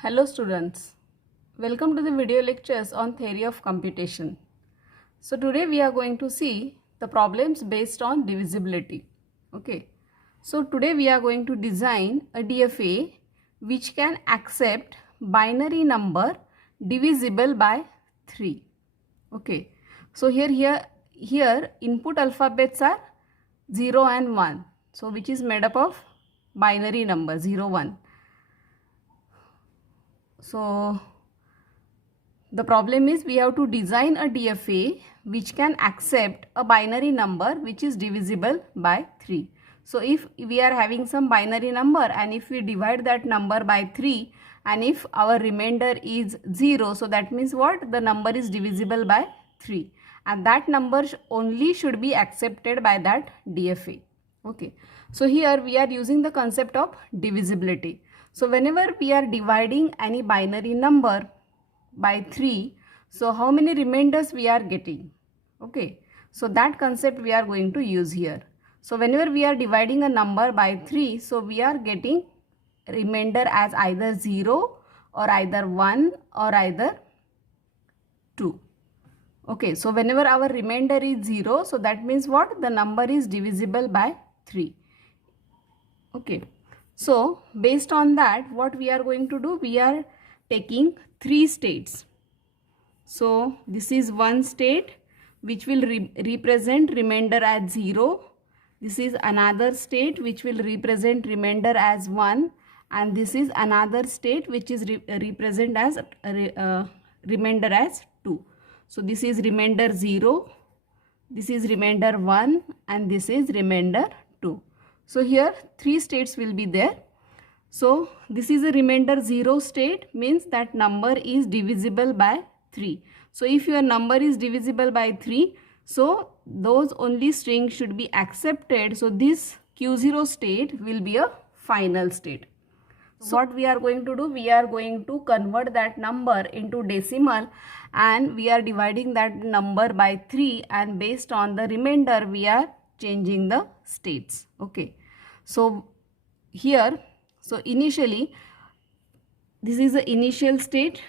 Hello students, welcome to the video lectures on theory of computation. So today we are going to see the problems based on divisibility. Okay, so today we are going to design a DFA which can accept binary number divisible by 3. Okay, so here input alphabets are 0 and 1, so which is made up of binary number 0 1. So the problem is we have to design a DFA which can accept a binary number which is divisible by 3. So if we are having some binary number and if we divide that number by 3 and if our remainder is 0, so that means what? The number is divisible by 3 and that number only should be accepted by that DFA. Okay. So here we are using the concept of divisibility. So whenever we are dividing any binary number by 3, so how many remainders we are getting? Okay, so that concept we are going to use here. So whenever we are dividing a number by 3, so we are getting remainder as either 0 or either 1 or either 2. Okay, so whenever our remainder is 0, so that means what? The number is divisible by 3. Okay. So based on that, what we are going to do, we are taking 3 states. So this is one state which will represent remainder as 0. This is another state which will represent remainder as 1, and this is another state which is represent as remainder as 2. So this is remainder 0, this is remainder 1, and this is remainder 2. So here 3 states will be there. So this is a remainder 0 state, means that number is divisible by 3. So if your number is divisible by 3, so those only strings should be accepted. So this Q0 state will be a final state. So what we are going to do, we are going to convert that number into decimal and we are dividing that number by 3, and based on the remainder we are changing the states. Okay, so here, so initially this is the initial state.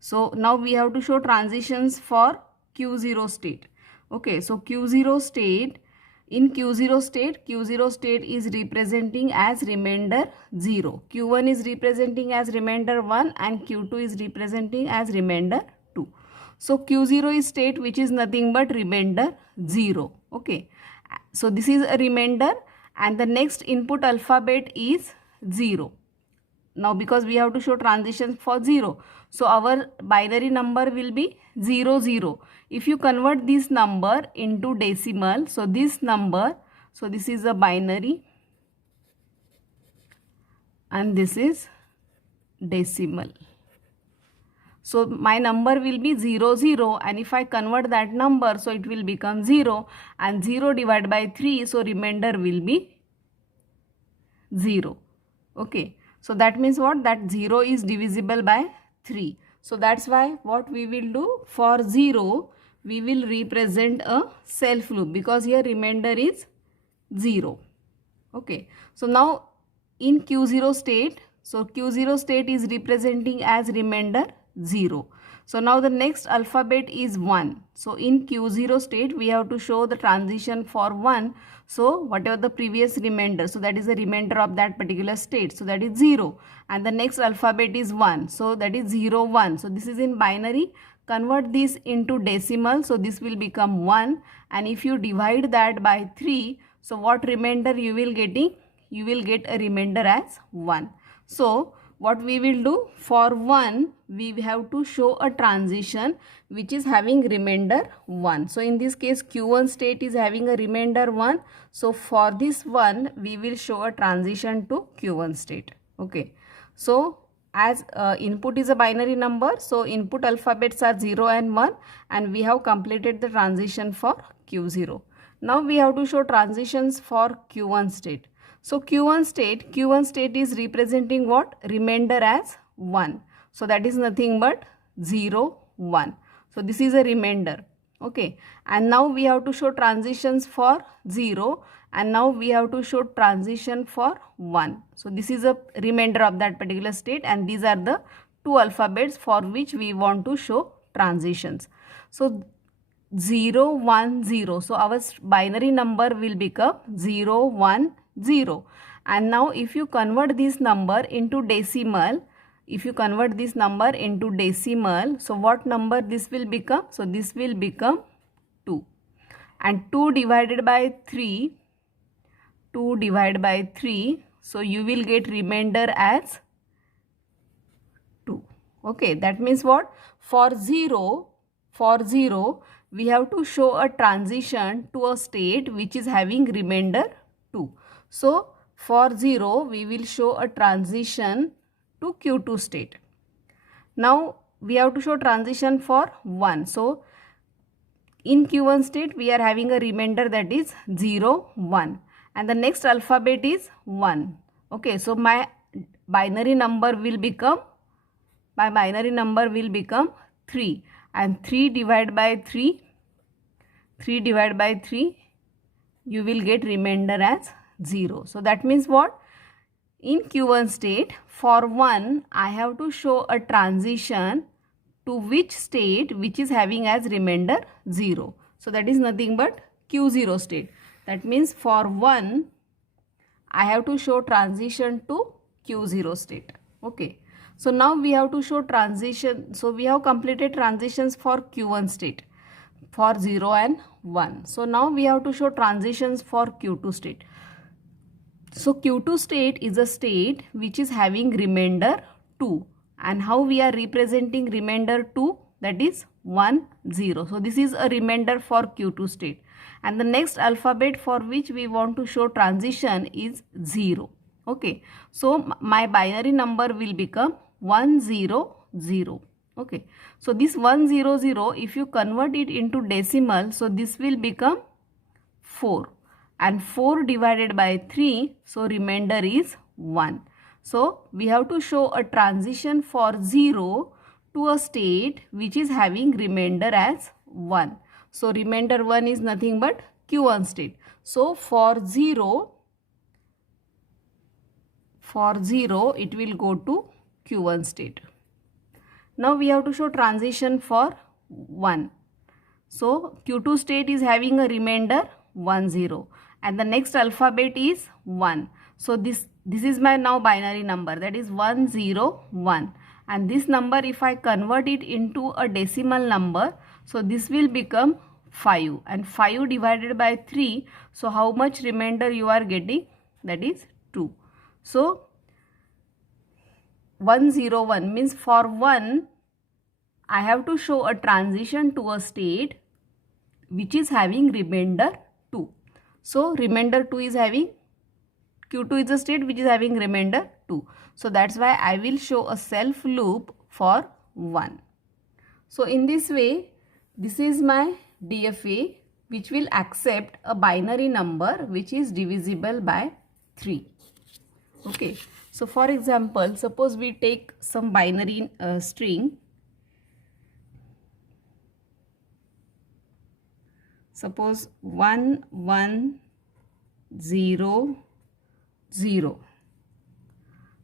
So now we have to show transitions for Q0 state. Okay, so Q0 state, in Q0 state is representing as remainder 0. Q1 is representing as remainder 1 and Q2 is representing as remainder 2. So Q0 is state which is nothing but remainder 0. Okay, so this is a remainder and the next input alphabet is 0. Now because we have to show transition for 0, so our binary number will be 0 0. If you convert this number into decimal, so this number, so this is a binary and this is decimal. So my number will be 0 0, and if I convert that number, so it will become 0, and 0 divided by 3, so remainder will be 0. Okay, so that means what? That 0 is divisible by 3. So that's why what we will do, for 0 we will represent a self loop because here remainder is 0. Okay, so now in Q0 state, so Q0 state is representing as remainder 0. So now the next alphabet is 1. So in Q0 state we have to show the transition for 1. So whatever the previous remainder, so that is the remainder of that particular state. So that is 0. And the next alphabet is 1. So that is 0 1. So this is in binary. Convert this into decimal. So this will become 1. And if you divide that by 3, so what remainder you will getting? You will get a remainder as 1. So what we will do, for 1 we have to show a transition which is having remainder 1. So in this case Q1 state is having a remainder 1. So for this one we will show a transition to Q1 state. Okay, so as input is a binary number, so input alphabets are 0 and 1, and we have completed the transition for Q0. Now we have to show transitions for Q1 state. So Q1 state is representing what? Remainder as 1. So that is nothing but 0 1. So this is a remainder. Okay, and now we have to show transitions for 0, and now we have to show transition for 1. So this is a remainder of that particular state, and these are the two alphabets for which we want to show transitions. So 0, 1, 0. So our binary number will become 0, 1, 0. And now if you convert this number into decimal, so what number this will become? So this will become 2. And 2 divided by 3, so you will get remainder as 2. Okay, that means what? For 0, we have to show a transition to a state which is having remainder 2. So for 0, we will show a transition to Q2 state. Now we have to show transition for 1. So in Q1 state, we are having a remainder, that is 0, 1. And the next alphabet is 1. Okay, so my binary number will become 3. And 3 divided by 3, you will get remainder as 0. So that means what? In Q1 state, for 1, I have to show a transition to which state which is having as remainder 0. So that is nothing but Q0 state. That means for 1, I have to show transition to Q0 state. Okay. So now we have to show transition. So we have completed transitions for Q1 state for 0 and 1. So now we have to show transitions for Q2 state. So Q2 state is a state which is having remainder 2. And how we are representing remainder 2? That is 1, 0. So this is a remainder for Q2 state. And the next alphabet for which we want to show transition is 0. Okay. So my binary number will become 1, 0, 0. Okay. So this 1, 0, 0, if you convert it into decimal, so this will become 4. And 4 divided by 3, so remainder is 1. So we have to show a transition for 0 to a state which is having remainder as 1. So remainder 1 is nothing but Q1 state. So for 0, it will go to Q1 state. Now we have to show transition for 1. So Q2 state is having a remainder 1, 0. And the next alphabet is 1. So this is my now binary number, that is 1, 0, 1. And this number, if I convert it into a decimal number, so this will become 5. And 5 divided by 3, so how much remainder you are getting? That is 2. So 1, 0, 1 means for 1, I have to show a transition to a state which is having remainder 2. So remainder 2 is having, Q2 is a state which is having remainder 2. So that's why I will show a self loop for 1. So in this way, this is my DFA which will accept a binary number which is divisible by 3. Okay. So for example, suppose we take some binary string. Suppose 1, 1, 0, 0.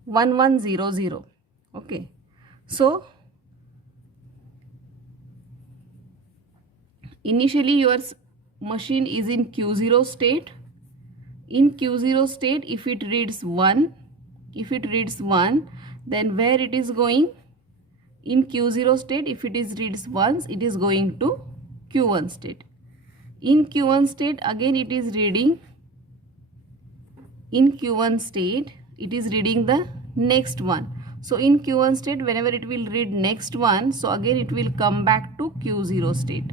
1, 1, 0, 0. Okay. So initially your machine is in Q0 state. In Q0 state, if it reads 1, then where it is going? In Q0 state, if it is reads 1, it is going to Q1 state. In Q1 state, again it is reading. In Q1 state, it is reading the next one. So in Q1 state, whenever it will read next one, so again it will come back to Q0 state.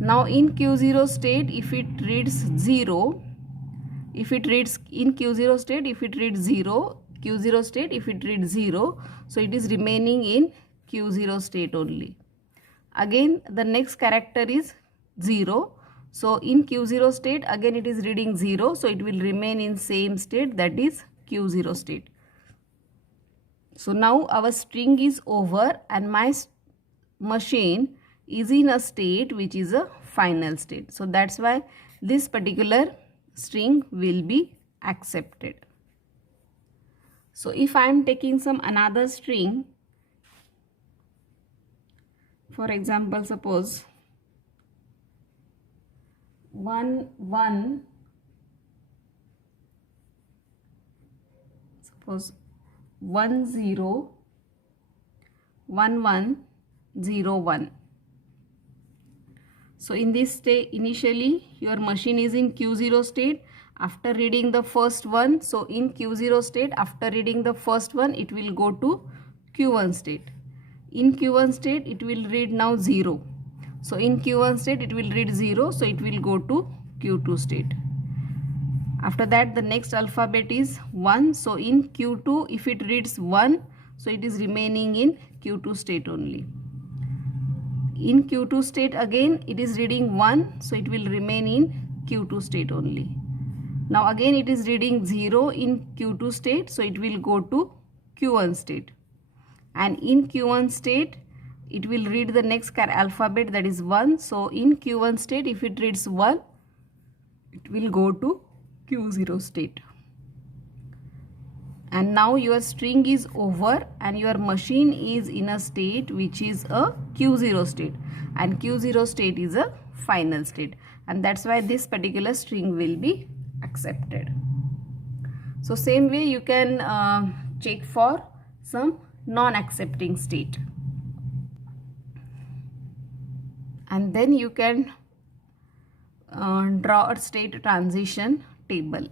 Now in Q0 state, if it reads 0, if it reads in Q0 state, if it reads 0, Q0 state, if it reads 0, so it is remaining in Q0 state only. Again the next character is 0. So in Q0 state, again it is reading 0, so it will remain in same state, that is Q0 state. So now our string is over and my machine is in a state which is a final state. So that's why this particular string will be accepted. So if I am taking some another string, for example, suppose 1 1, suppose 1 0 1 1 0 1. So in this state, initially your machine is in Q0 state. After reading the first one, so in Q0 state, after reading the first one, it will go to Q1 state. In Q1 state, it will read now 0. So in Q1 state, it will read 0, so it will go to Q2 state. After that, the next alphabet is 1. So in Q2, if it reads 1, so it is remaining in Q2 state only. In Q2 state again, it is reading 1, so it will remain in Q2 state only. Now again it is reading 0 in Q2 state, so it will go to Q1 state. And in Q1 state, it will read the next alphabet, that is 1. So in Q1 state, if it reads 1, it will go to Q0 state. And now your string is over and your machine is in a state which is a Q0 state, and Q0 state is a final state, and that's why this particular string will be accepted. So same way you can check for some non-accepting state, and then you can draw a state transition table.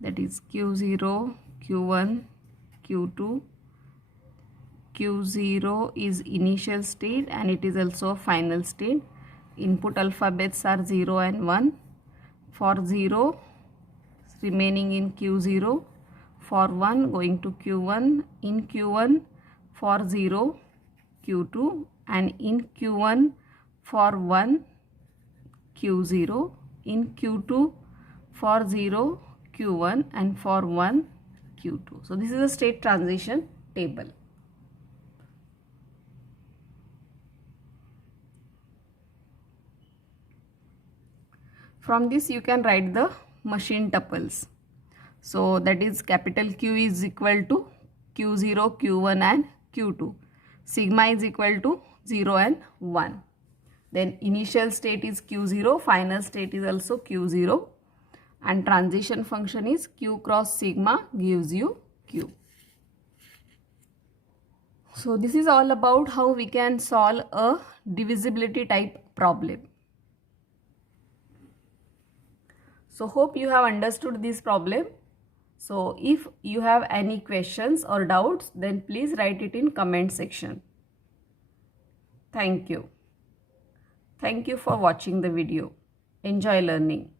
That is Q0, Q1, Q2. Q0 is initial state and it is also a final state. Input alphabets are 0 and 1. For 0, remaining in Q0. For 1, going to Q1. In Q1, for 0, Q2. And in Q1, for 1, Q0. In Q2, for 0, Q1, and for 1, Q2. So this is a state transition table. From this you can write the machine tuples. So that is capital Q is equal to Q0, Q1 and Q2. Sigma is equal to 0 and 1. Then initial state is Q0, final state is also Q0. And transition function is Q cross sigma gives you Q. So this is all about how we can solve a divisibility type problem. So hope you have understood this problem. So if you have any questions or doubts, then please write it in comment section. Thank you. Thank you for watching the video. Enjoy learning.